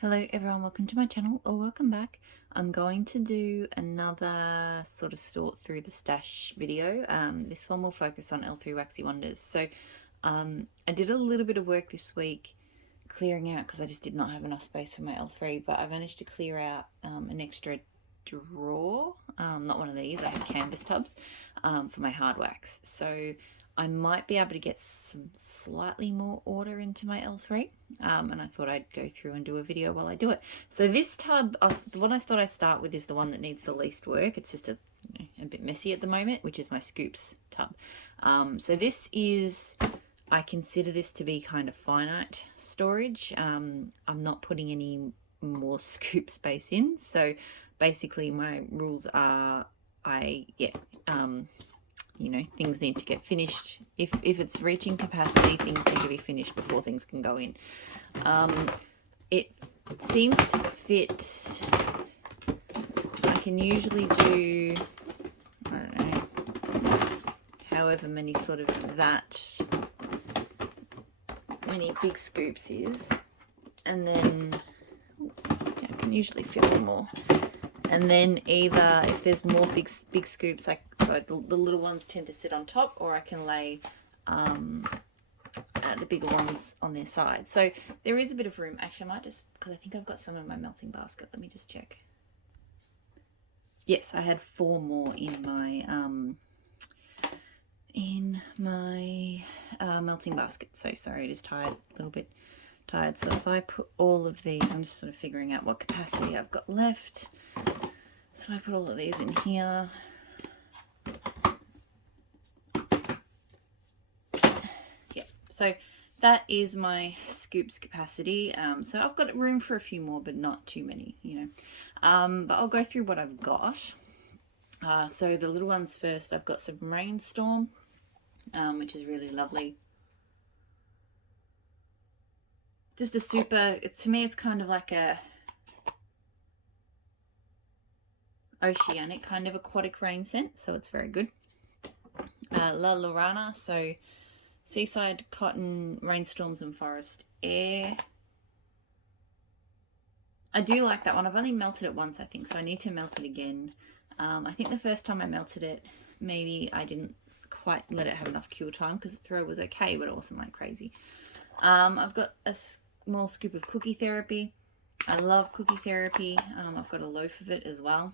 Hello everyone, welcome to my channel, or welcome back. I'm going to do another sort of sort through the stash video. This one will focus on L3 Waxy Wonders. So I did a little bit of work this week clearing out because I just did not have enough space for my L3, but I managed to clear out an extra drawer, not one of these, I have canvas tubs for my hard wax. So I might be able to get some slightly more order into my L3, and I thought I'd go through and do a video while I do it. So this tub, the one I thought I'd start with is the one that needs the least work. It's just a bit messy at the moment, which is my scoops tub. So this is, I consider this to be kind of finite storage. I'm not putting any more scoop space in. So basically my rules are, you know, things need to get finished. If it's reaching capacity, things need to be finished before things can go in. It seems to fit. I can usually do, I don't know, however many sort of that many big scoops is. And then I can usually fill them more. And then either if there's more big scoops, like so the little ones tend to sit on top, or I can lay the bigger ones on their side. So there is a bit of room. Actually, I might just, because I think I've got some in my melting basket. Let me just check. Yes, I had 4 more in my melting basket. So sorry, it is tired, a little bit tired. So if I put all of these, I'm just sort of figuring out what capacity I've got left. So I put all of these in here. Yeah, so that is my scoops capacity. So I've got room for a few more, but not too many, you know. But I'll go through what I've got. So the little ones first, I've got some Rainstorm, which is really lovely. Just a super, to me it's kind of like a oceanic kind of aquatic rain scent, so it's very good. La Lorana, so Seaside Cotton, Rainstorms and Forest Air. I do like that one. I've only melted it once, I think, so I need to melt it again. I think the first time I melted it, maybe I didn't quite let it have enough cure time because the throw was okay, but it wasn't like crazy. I've got a small scoop of Cookie Therapy. I love Cookie Therapy. I've got a loaf of it as well.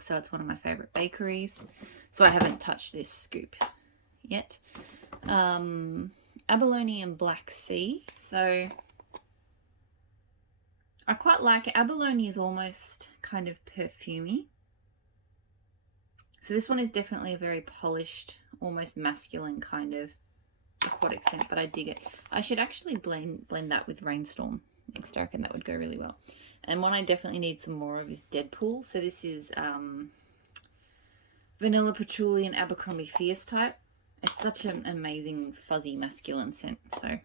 So it's one of my favorite bakeries. So I haven't touched this scoop yet. Abalone and Black Sea. So I quite like it. Abalone is almost kind of perfumey. So this one is definitely a very polished, almost masculine kind of aquatic scent, but I dig it. I should actually blend that with Rainstorm next. I reckon that would go really well. And one I definitely need some more of is Deadpool. So this is Vanilla Patchouli and Abercrombie Fierce type. It's such an amazing fuzzy masculine scent. So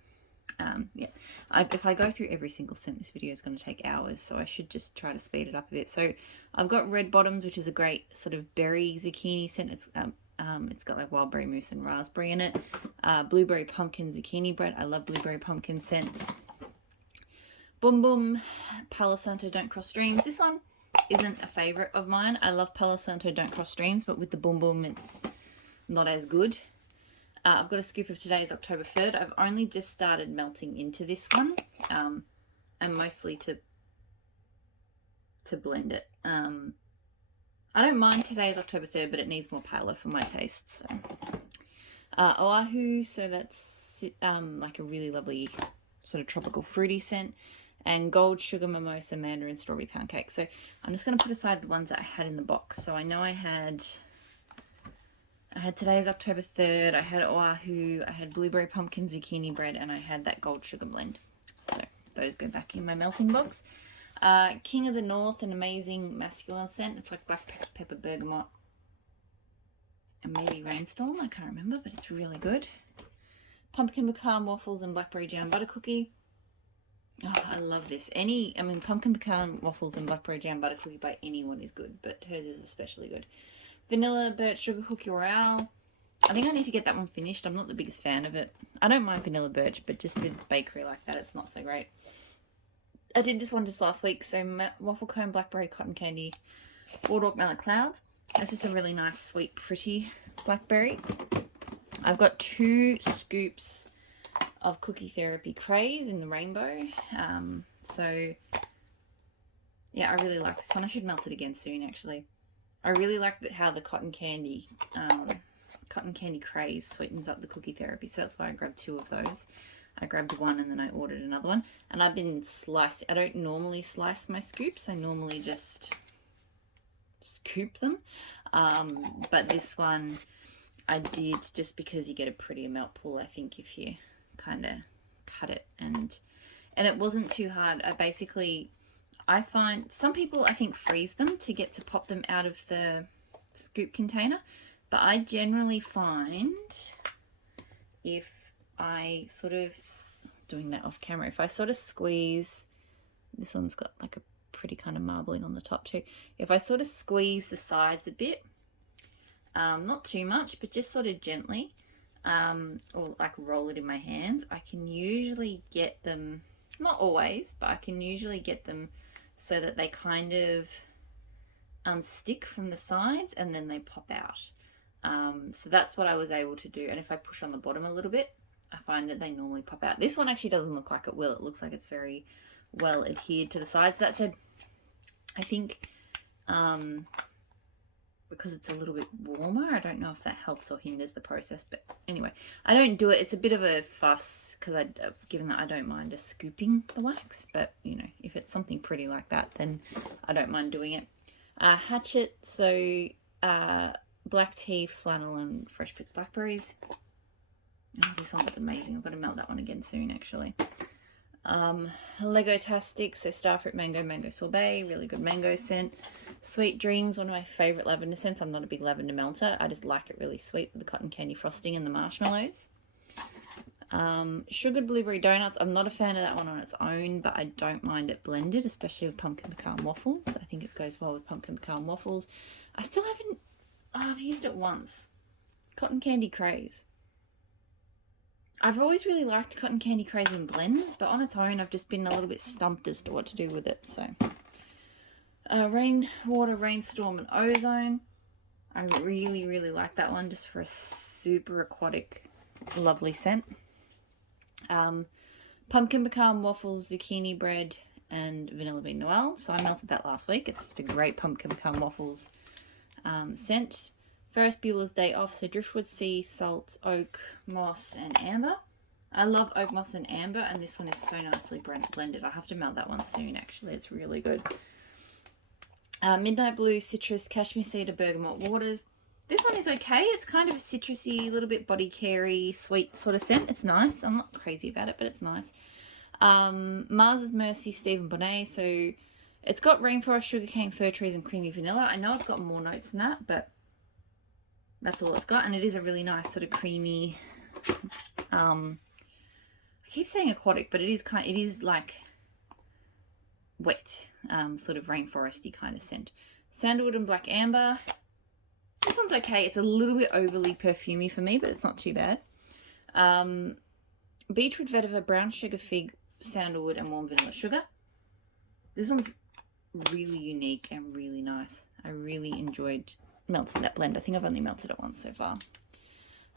yeah, if I go through every single scent, this video is going to take hours, so I should just try to speed it up a bit. So I've got Red Bottoms, which is a great sort of berry zucchini scent. It's got like wild berry mousse and raspberry in it. Blueberry pumpkin zucchini bread. I love blueberry pumpkin scents. Boom Boom, Palo Santo Don't Cross Streams. This one isn't a favorite of mine. I love Palo Santo Don't Cross Streams, but with the Boom Boom, it's not as good. I've got a scoop of Today's October 3rd. I've only just started melting into this one, and mostly to blend it. I don't mind Today's October 3rd, but it needs more Palo for my tastes. So. Oahu, so that's like a really lovely sort of tropical fruity scent. And Gold Sugar Mimosa Mandarin Strawberry Pancakes. So I'm just going to put aside the ones that I had in the box. So I know I had Today's October 3rd, I had Oahu, I had Blueberry Pumpkin Zucchini Bread, and I had that Gold Sugar Blend. So those go back in my melting box. King of the North, an amazing masculine scent. It's like black pepper bergamot and maybe Rainstorm. I can't remember, but it's really good. Pumpkin Pecan Waffles and Blackberry Jam Butter Cookie. Oh, I love this. Pumpkin Pecan Waffles and Blackberry Jam Butter Cookie by anyone is good, but hers is especially good. Vanilla Birch Sugar Cookie Royale. I think I need to get that one finished. I'm not the biggest fan of it. I don't mind Vanilla Birch, but just with bakery like that, it's not so great. I did this one just last week. So waffle cone, blackberry, cotton candy, boardwalk, mallet clouds. It's just a really nice, sweet, pretty blackberry. I've got 2 scoops of Cookie Therapy Craze in the rainbow. So yeah, I really like this one. I should melt it again soon, actually. I really like how the cotton candy Craze sweetens up the Cookie Therapy. So that's why I grabbed 2 of those. I grabbed 1 and then I ordered another one. And I've been slicing. I don't normally slice my scoops. I normally just scoop them. But this one I did just because you get a prettier melt pool, I think, if you kind of cut it. And it wasn't too hard. I find some people, I think, freeze them to get to pop them out of the scoop container. But I generally find if I sort of, doing that off camera, if I sort of squeeze, this one's got like a pretty kind of marbling on the top too. If I sort of squeeze the sides a bit, not too much, but just sort of gently, or like roll it in my hands, I can usually get them, not always, but I can usually get them so that they kind of unstick from the sides and then they pop out. So that's what I was able to do. And if I push on the bottom a little bit, I find that they normally pop out. This one actually doesn't look like it will. It looks like it's very well adhered to the sides. That said, I think because it's a little bit warmer, I don't know if that helps or hinders the process. But anyway, I don't do it. It's a bit of a fuss because given that I don't mind just scooping the wax. But, you know, if it's something pretty like that, then I don't mind doing it. Hatchet, so black tea, flannel, and fresh picked blackberries. Oh, this one was amazing. I've got to melt that one again soon, actually. Lego-tastic, so starfruit mango sorbet, really good mango scent. Sweet Dreams, one of my favourite lavender scents. I'm not a big lavender melter. I just like it really sweet with the cotton candy frosting and the marshmallows. Sugared blueberry donuts. I'm not a fan of that one on its own, but I don't mind it blended, especially with pumpkin pecan waffles. I think it goes well with pumpkin pecan waffles. I still haven't, I've used it once. Cotton candy Craze. I've always really liked cotton candy Craze in blends, but on its own I've just been a little bit stumped as to what to do with it. So Rainwater, Rainstorm, and Ozone. I really, really like that one just for a super aquatic, lovely scent. Pumpkin pecan waffles, zucchini bread, and vanilla bean noel. So I melted that last week. It's just a great pumpkin pecan waffles scent. Ferris Bueller's Day Off, so driftwood, sea salt, oak, moss, and amber. I love oak, moss, and amber, and this one is so nicely blended. I'll have to melt that one soon, actually. It's really good. Midnight Blue, citrus, cashmere cedar, bergamot waters. This one is okay. It's kind of a citrusy, little bit body care-y, sweet sort of scent. It's nice. I'm not crazy about it, but it's nice. Mars's Mercy, Stephen Bonnet. So it's got rainforest, sugarcane, fir trees, and creamy vanilla. I know it's got more notes than that, but that's all it's got. And it is a really nice sort of creamy, I keep saying aquatic, but it is like wet, sort of rainforesty kind of scent. Sandalwood and Black Amber. This one's okay. It's a little bit overly perfumey for me, but it's not too bad. Beechwood Vetiver, Brown Sugar Fig, Sandalwood, and Warm Vanilla Sugar. This one's really unique and really nice. I really enjoyed melting that blend. I think I've only melted it once so far.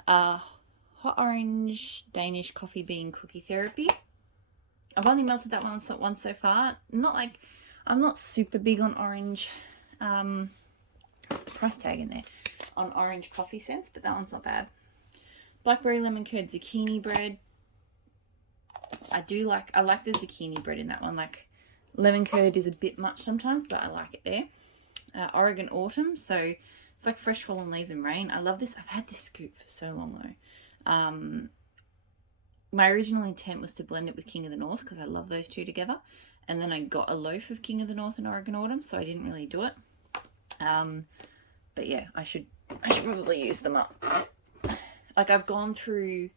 Hot Orange Danish Coffee Bean Cookie Therapy. I've only melted that one once so far. I'm not super big on orange. Price tag in there on orange coffee scents, but that one's not bad. Blackberry lemon curd zucchini bread. I like the zucchini bread in that one. Like lemon curd is a bit much sometimes, but I like it there. Oregon Autumn, so it's like fresh fallen leaves and rain. I love this. I've had this scoop for so long though. My original intent was to blend it with King of the North because I love those two together, and then I got a loaf of King of the North and Oregon Autumn, so I didn't really do it. But yeah, I should probably use them up. Like I've gone through,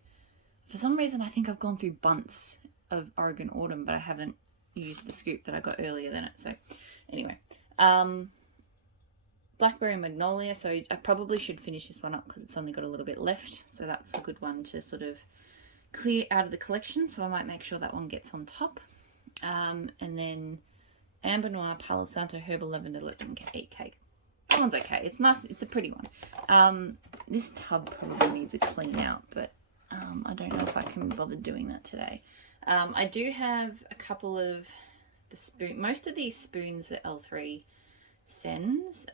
for some reason I think I've gone through bunts of Oregon Autumn, but I haven't used the scoop that I got earlier than it. So anyway, Blackberry Magnolia. So I probably should finish this one up because it's only got a little bit left. So that's a good one to sort of clear out of the collection. So I might make sure that one gets on top. And then Amber Noir, Palo, Santo, Herbal, Lavender, Lemon Cake. That one's okay. It's nice. It's a pretty one. This tub probably needs a clean out, but I don't know if I can bother doing that today. I do have a couple of the spoon. Most of these spoons that L3 sends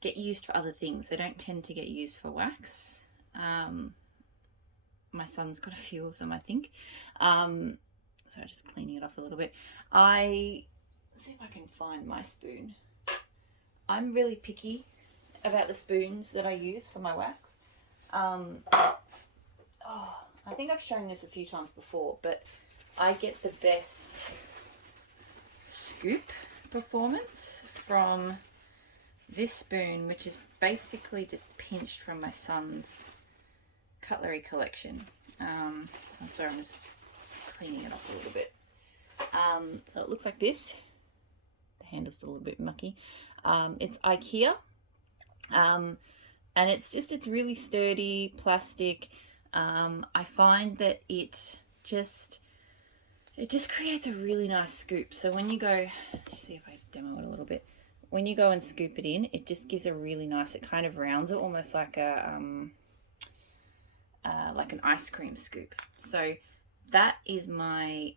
get used for other things. They don't tend to get used for wax. My son's got a few of them, I think. So just cleaning it off a little bit. Let's see if I can find my spoon. I'm really picky about the spoons that I use for my wax. I think I've shown this a few times before, but I get the best scoop performance from this spoon, which is basically just pinched from my son's cutlery collection. So I'm sorry, I'm just cleaning it off a little bit. So it looks like this. The handle's still a little bit mucky. It's IKEA, and it's really sturdy plastic. I find that it just creates a really nice scoop. So when you go, let's see if I demo it a little bit. When you go and scoop it in, it just gives a really nice, it kind of rounds it almost like like an ice cream scoop. So that is my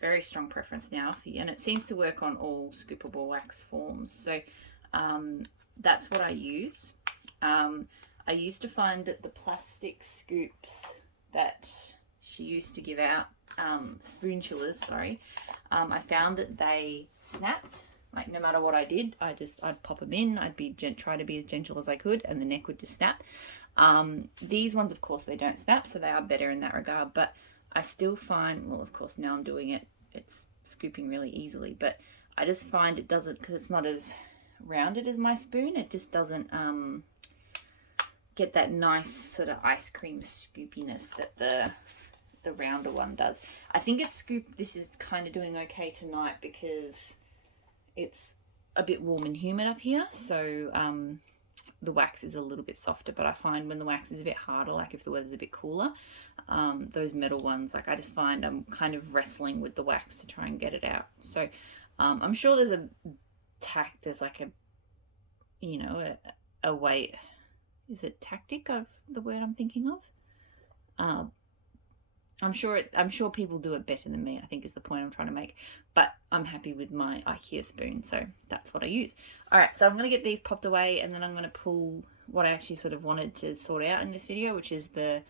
very strong preference now, and it seems to work on all scoopable wax forms. So that's what I use. I used to find that the plastic scoops that she used to give out, spoon chillers, sorry, I found that they snapped. Like no matter what I did, I'd pop them in. I'd try to be as gentle as I could, and the neck would just snap. These ones, of course, they don't snap, so they are better in that regard. But I still find, well, of course, now I'm doing it, it's scooping really easily. But I just find it doesn't, because it's not as rounded as my spoon, it just doesn't get that nice sort of ice cream scoopiness that the rounder one does. I think this is kind of doing okay tonight because it's a bit warm and humid up here, so the wax is a little bit softer. But I find when the wax is a bit harder, like if the weather's a bit cooler, those metal ones, like I just find I'm kind of wrestling with the wax to try and get it out. So I'm sure there's like a way, is it tactic of the word I'm thinking of? I'm sure people do it better than me, I think is the point I'm trying to make. But I'm happy with my IKEA spoon, so that's what I use. All right, so I'm going to get these popped away, and then I'm going to pull what I actually sort of wanted to sort out in this video, which is the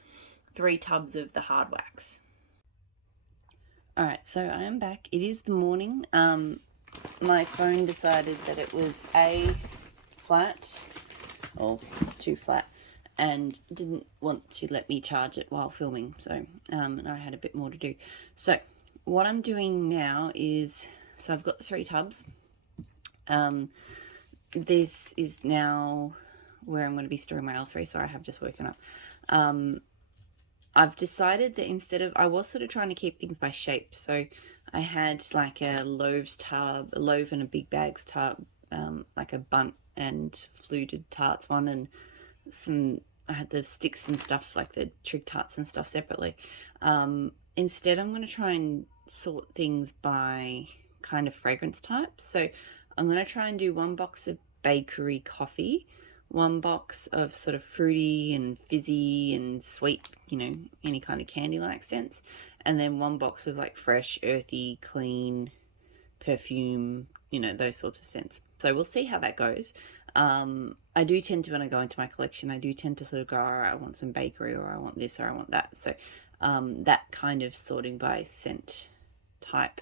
3 tubs of the hard wax. All right, so I am back. It is the morning. My phone decided that it was flat, or too flat, and didn't want to let me charge it while filming, so and I had a bit more to do. So what I'm doing now is, so I've got 3 tubs. This is now where I'm going to be storing my L3, so I have just woken up. I've decided that instead of, I was sort of trying to keep things by shape, so I had like a loaves tub, a loaf and a big bags tub, like a bunt and fluted tarts one, and I had the sticks and stuff, like the trig tarts and stuff separately. Instead, I'm going to try and sort things by kind of fragrance type. So I'm going to try and do 1 box of bakery coffee, 1 box of sort of fruity and fizzy and sweet, any kind of candy-like scents, and then 1 box of like fresh, earthy, clean perfume, those sorts of scents. So we'll see how that goes. I do tend to, when I go into my collection, I do tend to sort of go, all right, I want some bakery, or I want this, or I want that. So that kind of sorting by scent type,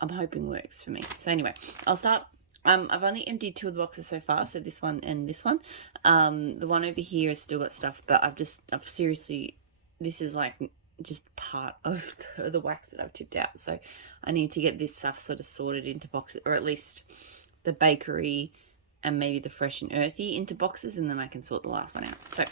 I'm hoping works for me. So anyway, I'll start. I've only emptied 2 of the boxes so far, so this one and this one. The one over here has still got stuff, but I've seriously, this is like just part of the wax that I've tipped out. So I need to get this stuff sort of sorted into boxes, or at least the bakery and maybe the fresh and earthy into boxes, and then I can sort the last one out. So,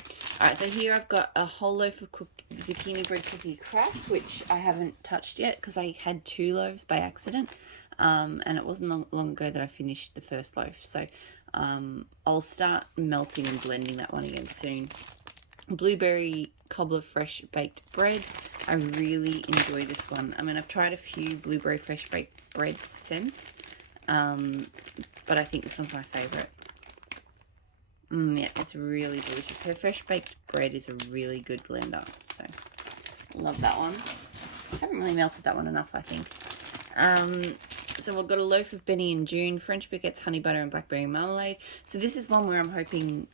all right, so here I've got a whole loaf of zucchini bread cookie crack, which I haven't touched yet because I had 2 loaves by accident, and it wasn't long ago that I finished the first loaf. So I'll start melting and blending that one again soon. Blueberry Cobbler fresh baked bread. I really enjoy this one. I mean, I've tried a few blueberry fresh baked bread scents, but I think this one's my favourite. Yeah, it's really delicious. Her fresh baked bread is a really good blender, so love that one. I haven't really melted that one enough, I think. So we've got a loaf of Benny and June, French baguettes, honey butter, and blackberry marmalade. So this is one where I'm hoping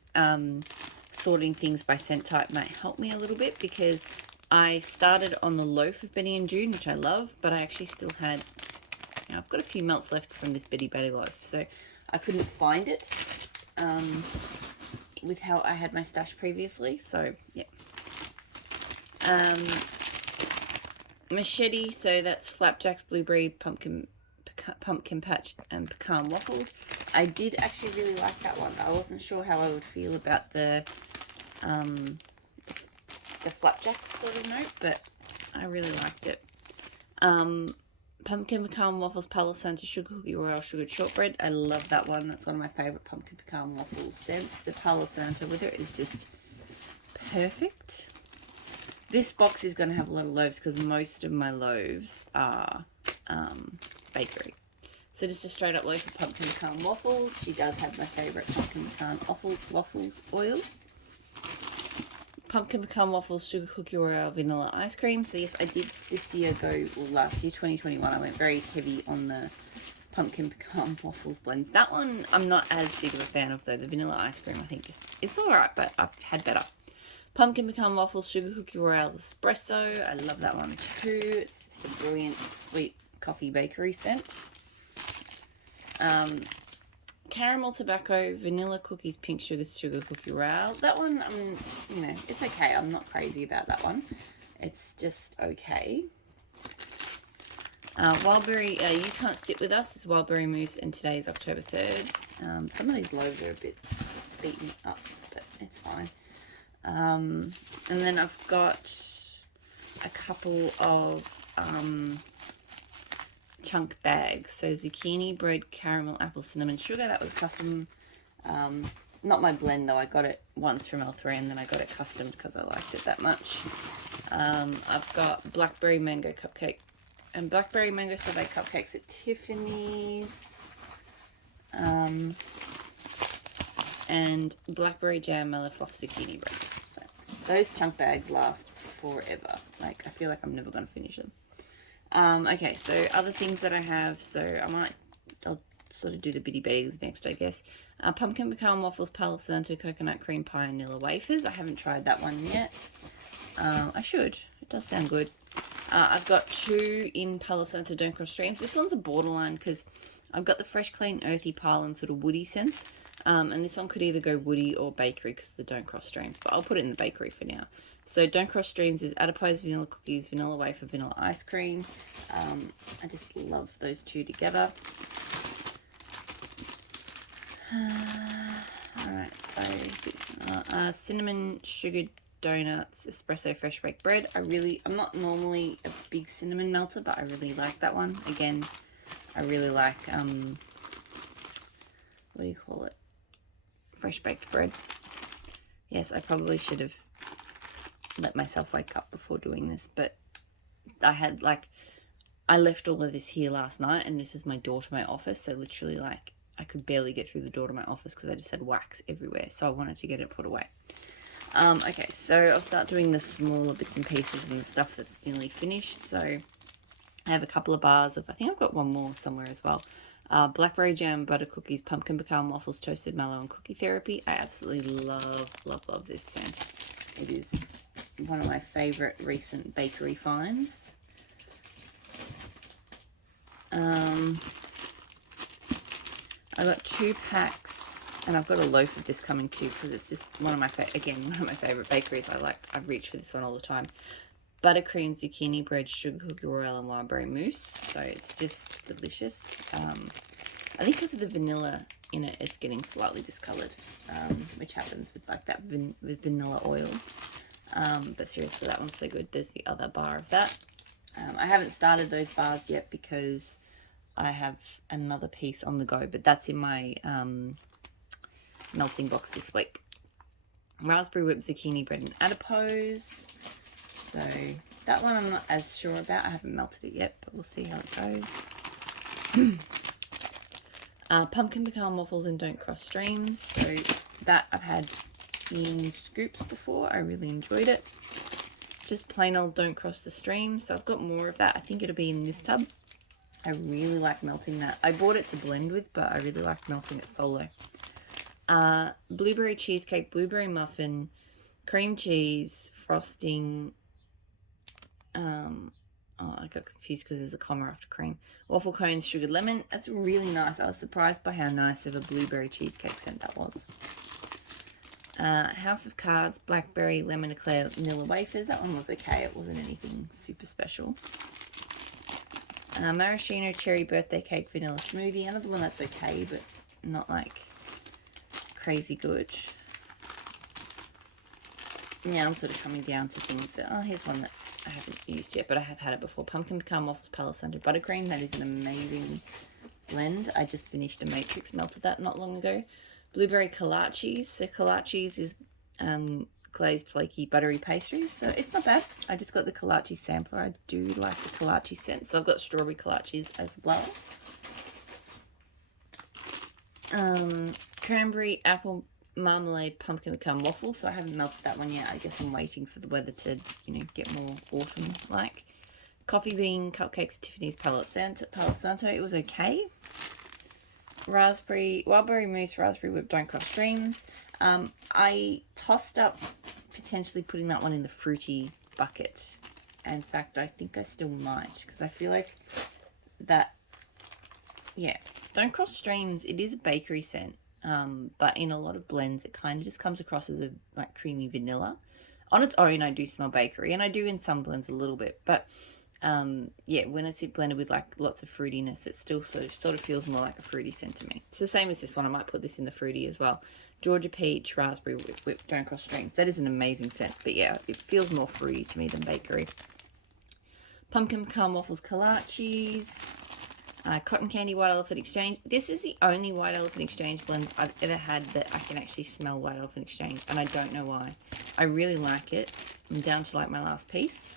sorting things by scent type might help me a little bit, because I started on the loaf of Benny and June, which I love, but I actually still had, you know, I've got a few melts left from this Betty Betty loaf, so I couldn't find it with how I had my stash previously. So yeah. Machete, so that's flapjacks, blueberry, pumpkin patch, and pecan waffles. I did actually really like that one. I wasn't sure how I would feel about the flapjacks sort of note, but I really liked it. Pumpkin pecan waffles, Palo, Santo, sugar cookie, royal sugared shortbread. I love that one. That's one of my favorite pumpkin pecan waffle scents. The Palo Santo with it is just perfect. This box is going to have a lot of loaves because most of my loaves are bakery. So just a straight up loaf of pumpkin pecan waffles. She does have my favourite pumpkin pecan waffles oil. Pumpkin pecan waffles, sugar cookie royale, vanilla ice cream. So yes, I did this year last year, 2021, I went very heavy on the pumpkin pecan waffles blends. That one I'm not as big of a fan of though. The vanilla ice cream, I think it's alright, but I've had better. Pumpkin pecan waffles, sugar cookie royale espresso. I love that one too. It's just a brilliant sweet coffee bakery scent. Caramel tobacco, vanilla cookies, pink sugar cookie royale. That one, you know, it's okay. I'm not crazy about that one. It's just okay. Wildberry, you can't sit with us. It's wildberry mousse, and today is October 3rd. Some of these loaves are a bit beaten up, but it's fine. And then I've got a couple of chunk bags. So zucchini, bread, caramel, apple, cinnamon, sugar. That was custom. Not my blend though. I got it once from L3 and then I got it custom because I liked it that much. I've got blackberry mango cupcake and blackberry mango sorbet cupcakes at Tiffany's. And blackberry jam mellow fluff zucchini bread. So those chunk bags last forever. Like, I feel like I'm never going to finish them. Okay, so other things that I have. So I'll sort of do the bitty bags next, I guess. Pumpkin pecan waffles, Palo Santo, coconut cream pie, and vanilla wafers. I haven't tried that one yet. I should. It does sound good. I've got 2 in Palo Santo Don't Cross Streams. This one's a borderline because I've got the fresh, clean, earthy pile and sort of woody scents. And this one could either go woody or bakery because the Don't Cross Streams, but I'll put it in the bakery for now. So Don't Cross Streams is adipose vanilla cookies, vanilla wafer, vanilla ice cream. I just love those two together. Alright, so cinnamon sugared donuts, espresso fresh baked bread. I'm not normally a big cinnamon melter, but I really like that one. Again, I really like, what do you call it? Fresh baked bread. Yes, I probably should have let myself wake up before doing this, but I left all of this here last night, and this is my door to my office, so literally like I could barely get through the door to my office because I just had wax everywhere, so I wanted to get it put away. Okay, so I'll start doing the smaller bits and pieces and the stuff that's nearly finished. So I have a couple of bars of, I think I've got one more somewhere as well. Blackberry jam, butter cookies, pumpkin pecan waffles, toasted mallow, and cookie therapy. I absolutely love this scent. It is one of my favorite recent bakery finds. I got 2 packs, and I've got a loaf of this coming too because it's just one of my favorite bakeries. I reach for this one all the time. Buttercream, zucchini bread, sugar cookie royale, and wildberry mousse. So it's just delicious. I think because of the vanilla in it, it's getting slightly discoloured, which happens with like that with vanilla oils. But seriously, that one's so good. There's the other bar of that. I haven't started those bars yet because I have another piece on the go, but that's in my melting box this week. Raspberry whipped zucchini bread and adipose. So that one I'm not as sure about. I haven't melted it yet, but we'll see how it goes. Pumpkin pecan waffles and don't cross streams. So that I've had in scoops before. I really enjoyed it. Just plain old don't cross the stream. So I've got more of that. I think it'll be in this tub. I really like melting that. I bought it to blend with, but I really like melting it solo. Blueberry cheesecake, blueberry muffin, cream cheese, frosting. Oh, I got confused because there's a comma after cream. Waffle cones, sugared lemon. That's really nice. I was surprised by how nice of a blueberry cheesecake scent that was. House of Cards, blackberry, lemon eclair, vanilla wafers. That one was okay. It wasn't anything super special. Maraschino cherry birthday cake, vanilla smoothie. Another one that's okay, but not like crazy good. Yeah, I'm sort of coming down to things that, oh, here's one that I haven't used yet, but I have had it before. Pumpkin pecan waffles, Palo Santo buttercream. That is an amazing blend. I just finished a matrix, melted that not long ago. Blueberry kolaches. So kolaches is glazed flaky buttery pastries, so it's not bad. I just got the kolache sampler. I do like the kolache scent, so I've got strawberry kolaches as well. Cranberry apple marmalade pumpkin pecan waffle. So I haven't melted that one yet. I guess I'm waiting for the weather to, you know, get more autumn like. Coffee bean cupcakes, Tiffany's Palo Santo. It was okay. Wildberry mousse, raspberry whip, don't cross streams. I tossed up potentially putting that one in the fruity bucket. In fact, I think I still might, because I feel like that, yeah, don't cross streams. It is a bakery scent. But in a lot of blends, it kind of just comes across as a like creamy vanilla. On its own, I do smell bakery, and I do in some blends a little bit. But yeah, when it's blended with like lots of fruitiness, it still sort of feels more like a fruity scent to me. So same as this one, I might put this in the fruity as well. Georgia peach, raspberry whip, don't cross streams. That is an amazing scent, but yeah, it feels more fruity to me than bakery. Pumpkin pecan waffles, kolaches. Cotton candy white elephant exchange. This is the only white elephant exchange blend I've ever had that I can actually smell white elephant exchange, and I don't know why. I really like it. I'm down to like my last piece,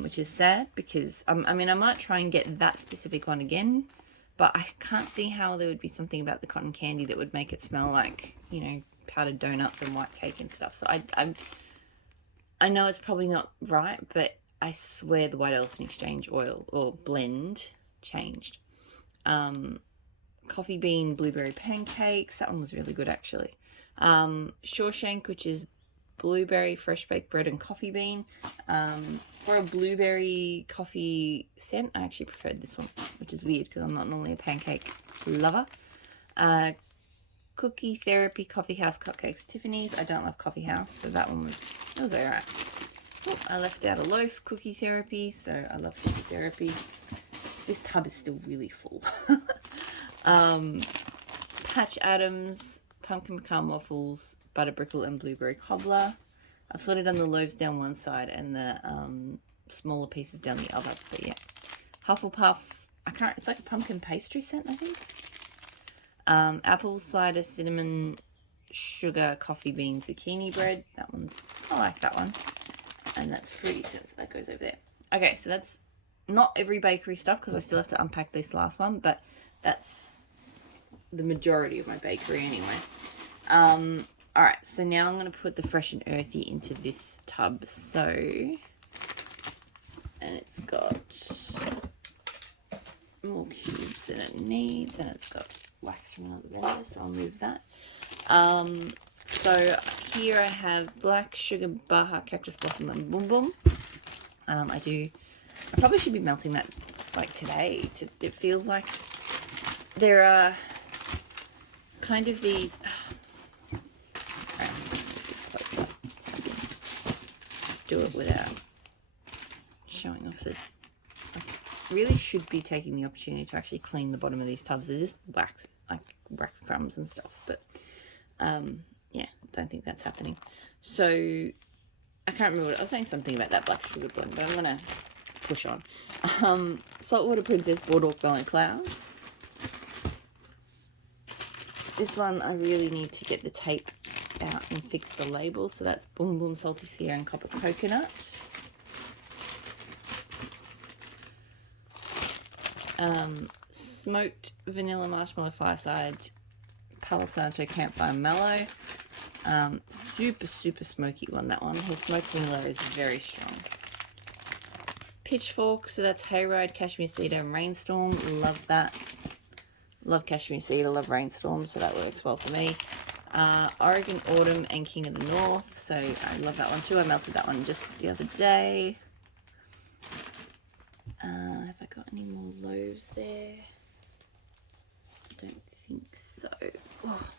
which is sad because I mean I might try and get that specific one again, but I can't see how there would be something about the cotton candy that would make it smell like, you know, powdered donuts and white cake and stuff. So I know it's probably not right, but I swear the white elephant exchange oil or blend changed. Coffee bean blueberry pancakes. That one was really good actually. Shawshank, which is blueberry fresh baked bread and coffee bean. For a blueberry coffee scent, I actually preferred this one, which is weird because I'm not normally a pancake lover. Cookie Therapy Coffee House Cupcakes, Tiffany's. I don't love Coffee House, so that one was alright. Oh, I left out a loaf, Cookie Therapy, so I love Cookie Therapy. This tub is still really full. Patch Adams, pumpkin pecan waffles, butter brickle and blueberry cobbler. I've sort of done the loaves down one side and the smaller pieces down the other, but yeah. Hufflepuff, it's like a pumpkin pastry scent, I think. Apple cider cinnamon sugar coffee bean zucchini bread. I like that one. And that's fruity scent, so that goes over there. Okay, so that's not every bakery stuff because I still have to unpack this last one, but that's the majority of my bakery anyway. Alright, so now I'm going to put the fresh and earthy into this tub. So, and it's got more cubes than it needs, and it's got wax from another vendor, so I'll move that. So here I have black sugar Baja cactus blossom and boom boom. I probably should be melting that like today. It feels like there are kind of these. This closer so I can do it without showing off the. I really should be taking the opportunity to actually clean the bottom of these tubs. There's just wax crumbs and stuff, but yeah, don't think that's happening. So I can't remember I was saying something about that black sugar blend, but I'm gonna push on. Saltwater Princess Boardwalk Bell Clouds. This one I really need to get the tape out and fix the label. So that's Boom Boom Salty Sea and Copper Coconut. Smoked Vanilla Marshmallow Fireside Palo Santo Campfire Mellow. Super smoky one, that one. His smoked vanilla is very strong. Pitchfork, so that's Hayride, Cashmere Cedar, and Rainstorm. Love that. Love Cashmere Cedar, love Rainstorm, so that works well for me. Oregon Autumn and King of the North, so I love that one too. I melted that one just the other day. Have I got any more loaves there? I don't think so. Oh.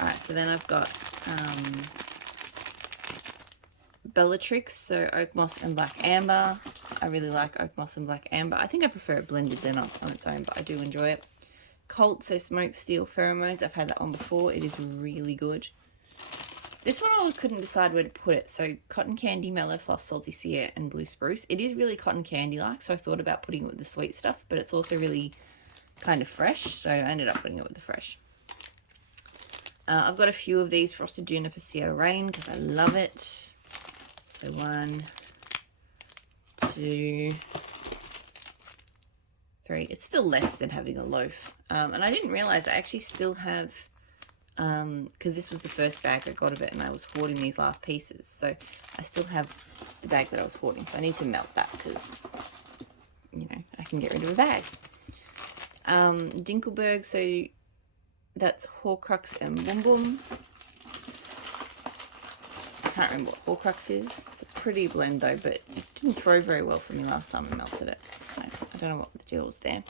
Alright, so then I've got Bellatrix, so Oak Moss and Black Amber. I really like Oak Moss and Black Amber. I think I prefer it blended than on its own, but I do enjoy it. Colt, so Smoked Steel Pheromones. I've had that one before. It is really good. This one I couldn't decide where to put it. So Cotton Candy, Mellow Fluff, Salty Sea, and Blue Spruce. It is really cotton candy-like, so I thought about putting it with the sweet stuff, but it's also really kind of fresh, so I ended up putting it with the fresh. I've got a few of these Frosted Juniper Seattle Rain because I love it. So 1, 2, 3. It's still less than having a loaf. And I didn't realize I actually still have, because this was the first bag I got of it and I was hoarding these last pieces. So I still have the bag that I was hoarding. So I need to melt that because, you know, I can get rid of a bag. Dinkelberg, so that's Horcrux and Boom Boom. I can't remember what Horcrux is. It's a pretty blend though, but it didn't throw very well for me last time I melted it. So I don't know what the deal was there.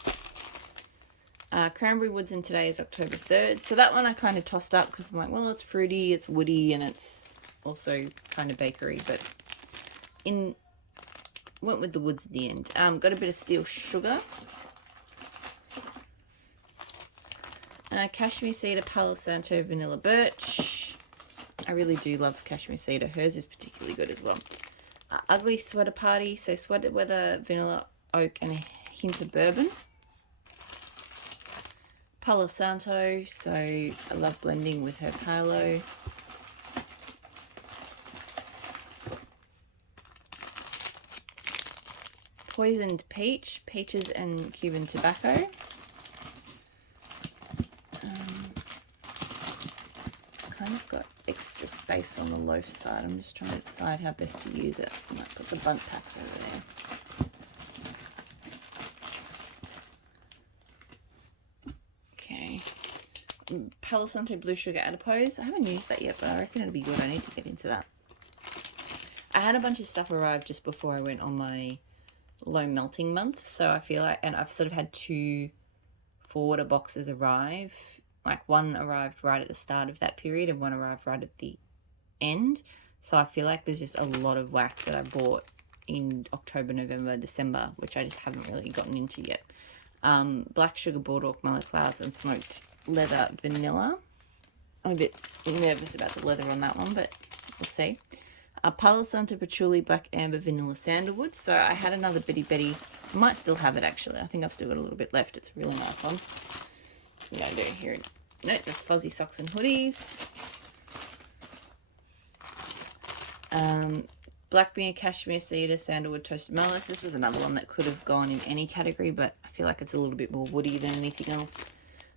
Cranberry Woods, and today is October 3rd. So that one I kind of tossed up because I'm like, well, it's fruity, it's woody, and it's also kind of bakery, but went with the woods at the end. Got a bit of Steel Sugar. Cashmere Cedar, Palo Santo, Vanilla Birch. I really do love Cashmere Cedar. Hers is particularly good as well. Ugly Sweater Party. So Sweater Weather, Vanilla Oak, and a hint of bourbon. Palo Santo. So I love blending with her Palo. Poisoned Peach. Peaches and Cuban Tobacco. Kind of got extra space on the loaf side. I'm just trying to decide how best to use it. I might put the bundt packs over there. Okay. Palo Santo Blue Sugar Adipose. I haven't used that yet, but I reckon it'll be good. I need to get into that. I had a bunch of stuff arrive just before I went on my low melting month, so I feel like, and I've sort of had 2 forwarder boxes arrive. Like one arrived right at the start of that period and one arrived right at the end. So I feel like there's just a lot of wax that I bought in October, November, December, which I just haven't really gotten into yet. Black Sugar Boardwalk, Mellow Clouds, and Smoked Leather Vanilla. I'm a bit nervous about the leather on that one, but we'll see. Palo Santo Patchouli, Black Amber, Vanilla Sandalwood. So I had another Bitty Betty. I might still have it actually. I think I've still got a little bit left. It's a really nice one. No, I don't hear it. No, that's Fuzzy Socks and Hoodies. Blackberry Cashmere Cedar, Sandalwood Toasted Mellows. This was another one that could have gone in any category, but I feel like it's a little bit more woody than anything else.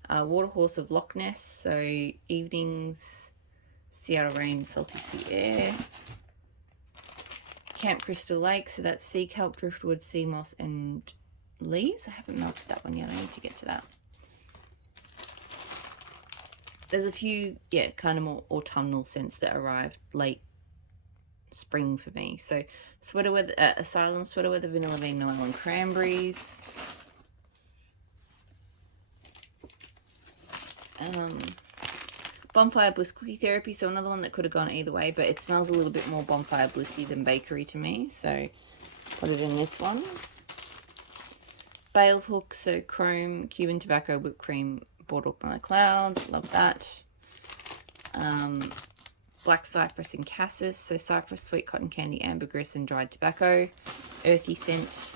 Waterhorse of Loch Ness, so Evenings, Seattle Rain, Salty Sea Air. Camp Crystal Lake, so that's Sea Kelp, Driftwood, Sea Moss, and Leaves. I haven't melted that one yet. I need to get to that. There's a few, yeah, kind of more autumnal scents that arrived late spring for me. So Sweater Weather, Asylum Sweater Weather, Vanilla Bean, Noir, and Cranberries. Bonfire Bliss Cookie Therapy, so another one that could have gone either way, but it smells a little bit more Bonfire Blissy than bakery to me, so put it in this one. Bale Hook, so Chrome, Cuban Tobacco, Whipped Cream, Boardwalk Mellow Clouds, love that. Black Cypress and Cassis, so Cypress, Sweet Cotton Candy, Ambergris, and Dried Tobacco. Earthy scent.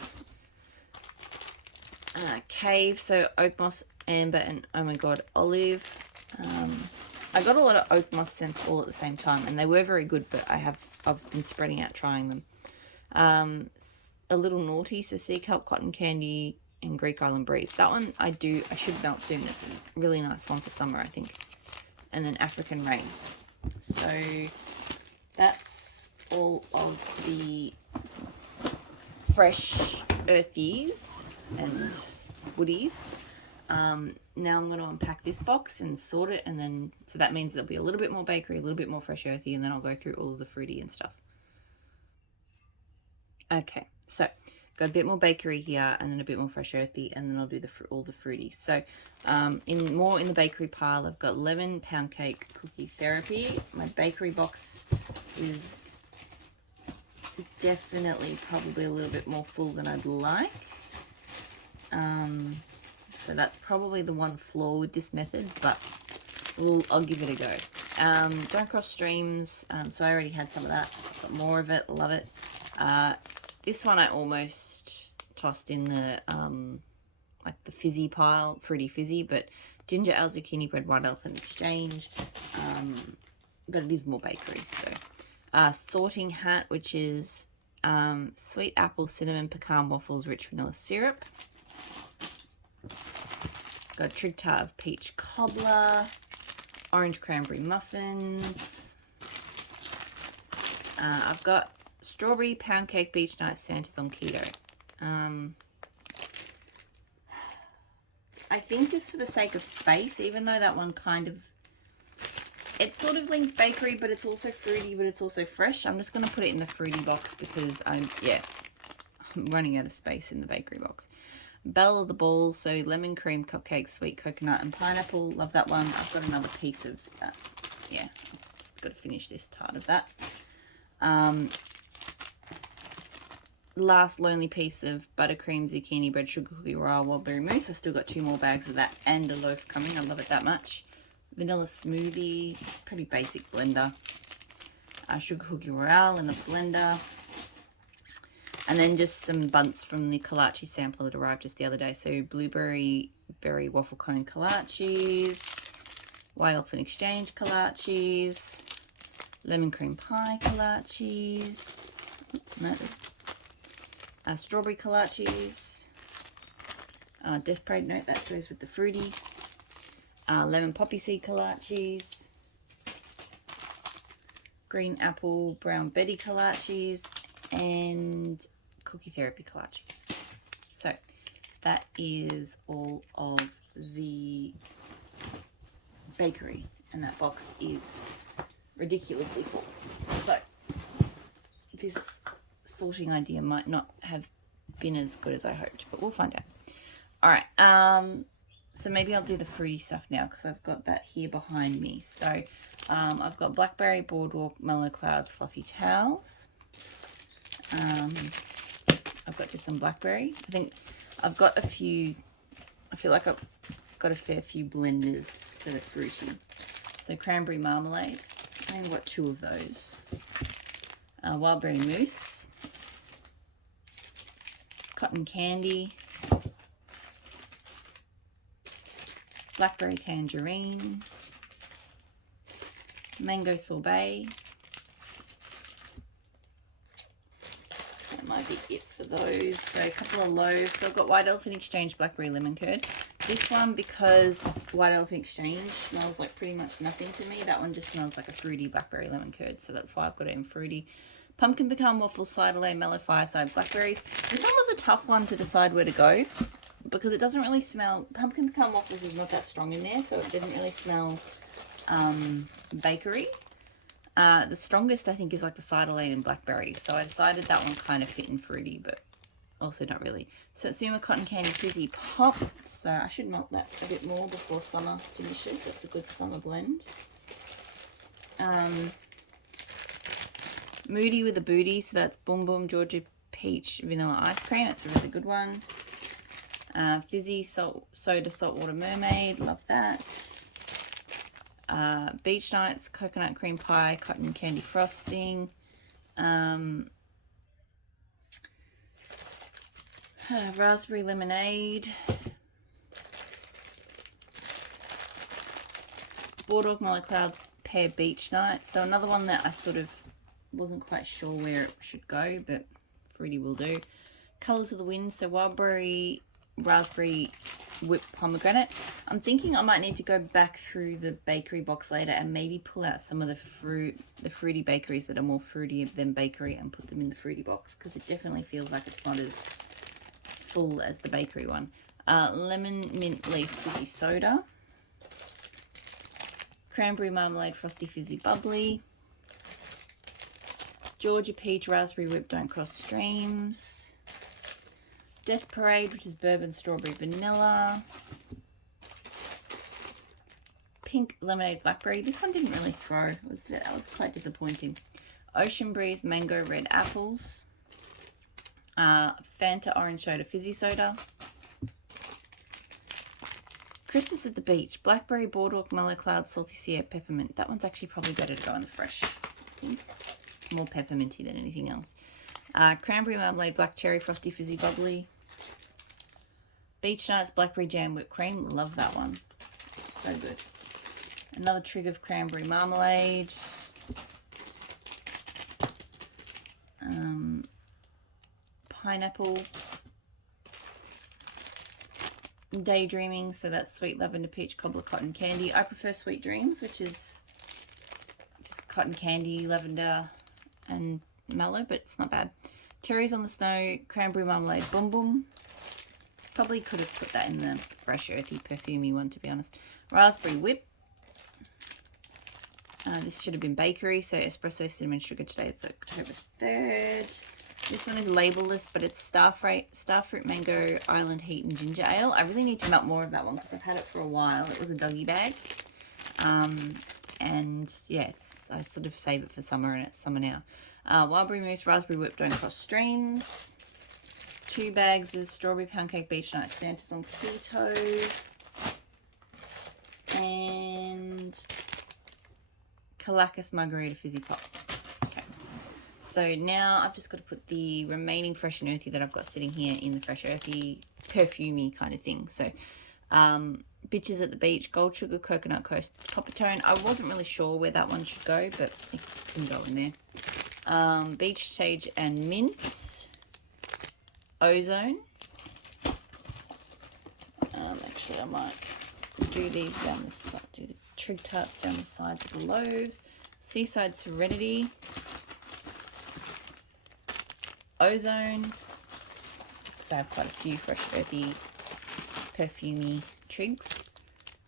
Cave, so Oak Moss, Amber, and oh my god, Olive. I got a lot of oak moss scents all at the same time, and they were very good, but I've been spreading out trying them. A Little Naughty, so Sea Kelp, Cotton Candy, and Greek Island Breeze. That one I should melt soon. It's a really nice one for summer, I think. And then African Rain. So that's all of the fresh earthies and woodies. Now I'm going to unpack this box and sort it, and then so that means there'll be a little bit more bakery, a little bit more fresh earthy, and then I'll go through all of the fruity and stuff. Okay, so got a bit more bakery here, and then a bit more fresh earthy, and then I'll do all the fruity. So in the bakery pile, I've got lemon pound cake cookie therapy. My bakery box is definitely probably a little bit more full than I'd like. So that's probably the one flaw with this method, but I'll give it a go. Don't cross streams. So I already had some of that. Got more of it. Love it. This one I almost tossed in the like the fizzy pile, fruity fizzy, but ginger ale, zucchini bread, white elephant exchange. But it is more bakery. So sorting hat, which is sweet apple, cinnamon, pecan waffles, rich vanilla syrup. Got a trig tart of peach cobbler, orange cranberry muffins. I've got strawberry pound cake beach night Santa's on keto. I think just for the sake of space, even though that one kind of, it sort of leans bakery, but it's also fruity, but it's also fresh. I'm just going to put it in the fruity box because I'm running out of space in the bakery box. Belle of the Ball, so lemon cream cupcakes, sweet coconut and pineapple. Love that one. I've got another piece of that. Yeah, I've got to finish this tart of that. Last lonely piece of buttercream, zucchini bread, sugar cookie royale, wildberry mousse. I've still got 2 more bags of that and a loaf coming. I love it that much. Vanilla smoothie. It's a pretty basic blender. Sugar cookie royale in the blender. And then just some bunts from the kolache sampler that arrived just the other day. So blueberry berry waffle cone kolaches, white elephant exchange kolaches, lemon cream pie kolaches, strawberry kolaches, death parade note that goes with the fruity, lemon poppy seed kolaches, green apple brown Betty kolaches, and cookie therapy kolaches. So that is all of the bakery, and that box is ridiculously full. So this sorting idea might not have been as good as I hoped, but we'll find out. All right, so maybe I'll do the fruity stuff now because I've got that here behind me. So I've got Blackberry Boardwalk Mellow Clouds Fluffy Towels. I've got just some blackberry. I think I've got a few, I feel like I've got a fair few blenders that are fruity. So cranberry marmalade, I've got 2 of those. Wildberry mousse, cotton candy, blackberry tangerine, mango sorbet. That might be it for those. So a couple of loaves. So I've got White Elephant Exchange blackberry lemon curd. This one, because White Elephant Exchange smells like pretty much nothing to me, that one just smells like a fruity blackberry lemon curd. So that's why I've got it in fruity. Pumpkin pecan waffle, cider lane, mellow fireside blackberries. This one was a tough one to decide where to go because it doesn't really smell, pumpkin pecan waffles is not that strong in there, so it didn't really smell bakery. The strongest I think is like the cider lane and blackberry, so I decided that one kind of fit in fruity, but also not really. Satsuma cotton candy fizzy pop, so I should melt that a bit more before summer finishes. That's a good summer blend. Moody with a booty, so that's Boom Boom Georgia peach vanilla ice cream. That's a really good one. Fizzy soda saltwater mermaid, love that. Beach nights coconut cream pie, cotton candy frosting. Raspberry lemonade. Boardwalk Molly Clouds Pear Beach Night. So another one that I sort of wasn't quite sure where it should go, but fruity will do. Colours of the Wind, so wildberry, raspberry, whipped pomegranate. I'm thinking I might need to go back through the bakery box later and maybe pull out some of the fruity bakeries that are more fruity than bakery and put them in the fruity box, because it definitely feels like it's not as full as the bakery one. Lemon mint leaf fizzy soda. Cranberry marmalade frosty fizzy bubbly. Georgia peach raspberry whip don't cross streams. Death Parade, which is bourbon strawberry vanilla. Pink lemonade blackberry. This one didn't really throw. That was quite disappointing. Ocean breeze mango red apples. Fanta orange soda fizzy soda. Christmas at the beach. Blackberry boardwalk mellow cloud salty sea peppermint. That one's actually probably better to go in the fresh, I think. More pepperminty than anything else. Cranberry marmalade black cherry frosty fizzy bubbly. Beach Nights blackberry jam whipped cream. Love that one. So good. Another trig of cranberry marmalade. Pineapple. Daydreaming, so that's sweet lavender peach cobbler cotton candy. I prefer Sweet Dreams, which is just cotton candy, lavender and mallow, but it's not bad. Cherries on the Snow, cranberry marmalade boom boom. Probably could have put that in the fresh earthy perfumey one, to be honest. Raspberry whip. This should have been bakery, so espresso cinnamon sugar. Today is October 3rd. This one is labelless, but it's Starfruit Mango Island Heat and Ginger Ale. I really need to melt more of that one because I've had it for a while. It was a doggy bag. And yeah, I sort of save it for summer, and it's summer now. Wildberry Mousse Raspberry Whip Don't Cross Streams. 2 bags of Strawberry Pancake Beach Night Santa's on Keto. And Caracas Margarita Fizzy Pop. Okay. So now I've just got to put the remaining fresh and earthy that I've got sitting here in the fresh earthy perfumey kind of thing. So Bitches at the Beach, Gold Sugar Coconut Coast Copper Tone. I wasn't really sure where that one should go, but it can go in there. Beach Sage and Mint. Ozone. Actually, I might do these down the side, do the trig tarts down the sides of the loaves. Seaside Serenity. Ozone. So I have quite a few fresh earthy perfumey trigs.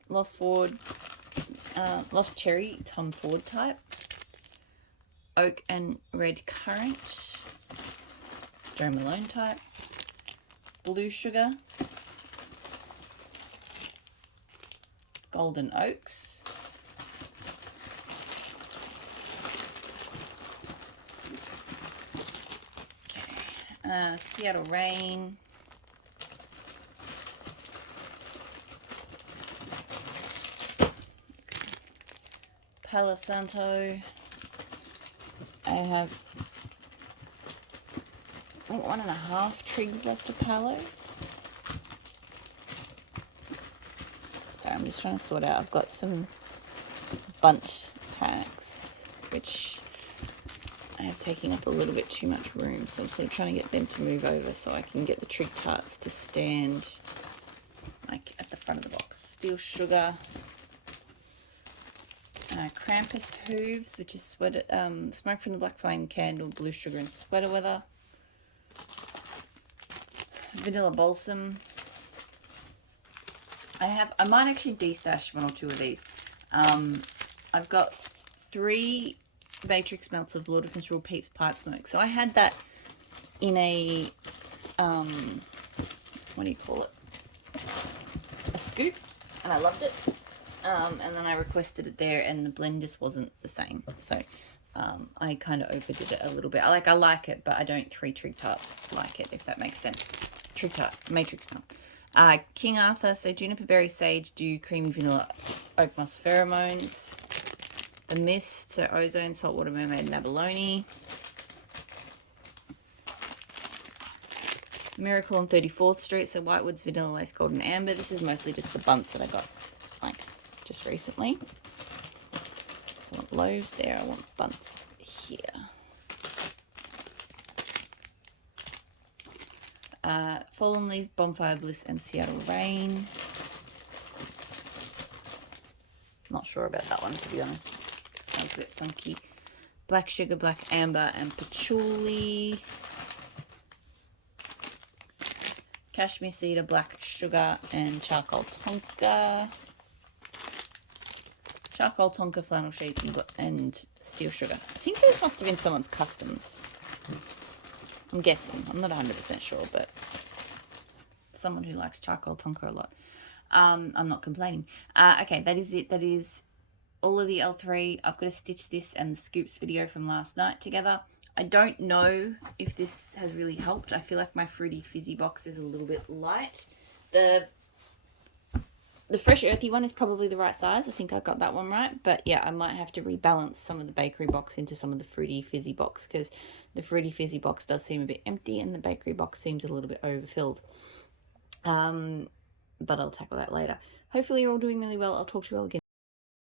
Lost Cherry Tom Ford type. Oak and Red Currant. Joe Malone type. Blue Sugar. Golden Oaks. Okay. Seattle Rain. Palo Santo. I have 1.5 trigs left of Palo. Sorry, I'm just trying to sort out. I've got some bunch packs, which I have taking up a little bit too much room. So I'm sort of trying to get them to move over so I can get the trig tarts to stand like at the front of the box. Steel Sugar. Krampus Hooves, which is sweater, Smoke from the Black Flame Candle, Blue Sugar and Sweater Weather. Vanilla Balsam. I might actually destash 1 or 2 of these. I've got 3 Matrix melts of Lord of Misrule Peeps Pipe Smoke. So I had that in a, what do you call it? A scoop, and I loved it. And then I requested it there, and the blend just wasn't the same. So I kind of overdid it a little bit. I like it, but I don't trig tart like it, if that makes sense. Trig tart, Matrix Melt. King Arthur, so Juniper Berry Sage, Dew, Creamy Vanilla, Oak Moss Pheromones. The Mist, so Ozone, Saltwater Mermaid, and Abalone. Miracle on 34th Street, so Whitewoods, Vanilla Lace, Golden Amber. This is mostly just the bunts that I got, like, just recently. I want loaves there. I want bunts here. Fallen Leaves, Bonfire Bliss, and Seattle Rain. Not sure about that one, to be honest. It smells a bit funky. Black Sugar, Black Amber, and Patchouli. Cashmere Cedar, Black Sugar, and Charcoal Tonka. Charcoal Tonka, Flannel Sheets, and Steel Sugar. I think these must have been someone's customs. I'm guessing. I'm not 100% sure, but someone who likes Charcoal Tonka a lot. I'm not complaining. Okay, that is it. That is all of the L3. I've got to stitch this and the scoops video from last night together. I don't know if this has really helped. I feel like my Fruity Fizzy box is a little bit light. The Fresh Earthy one is probably the right size. I think I got that one right. But yeah, I might have to rebalance some of the bakery box into some of the Fruity Fizzy box, because the Fruity Fizzy box does seem a bit empty and the bakery box seems a little bit overfilled. But I'll tackle that later. Hopefully you're all doing really well. I'll talk to you all again